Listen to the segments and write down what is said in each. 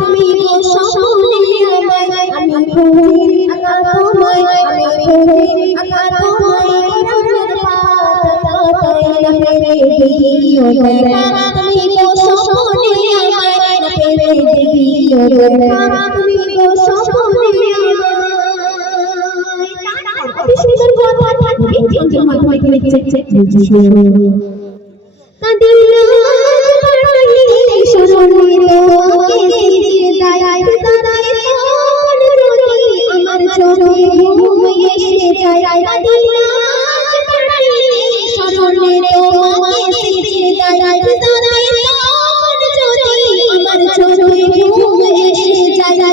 তুমি সপনে আমায় আমি ফুল আকা তোমায় আমি ফুল আকা তোমায় রঙের পাতায় রঙে দিও তুমি সপনে আমায় পেরে দিও তুমি সপনে আমায় সুন্দর কথা থাকবে যে লিখছে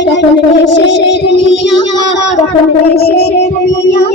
কখন এসে তুমি আমার কখন এসে তুমি আমার?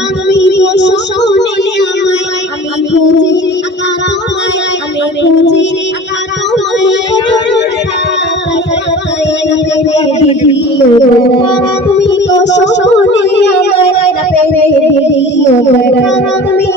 তুমি তো সপনে আমার প্রেমে তুমি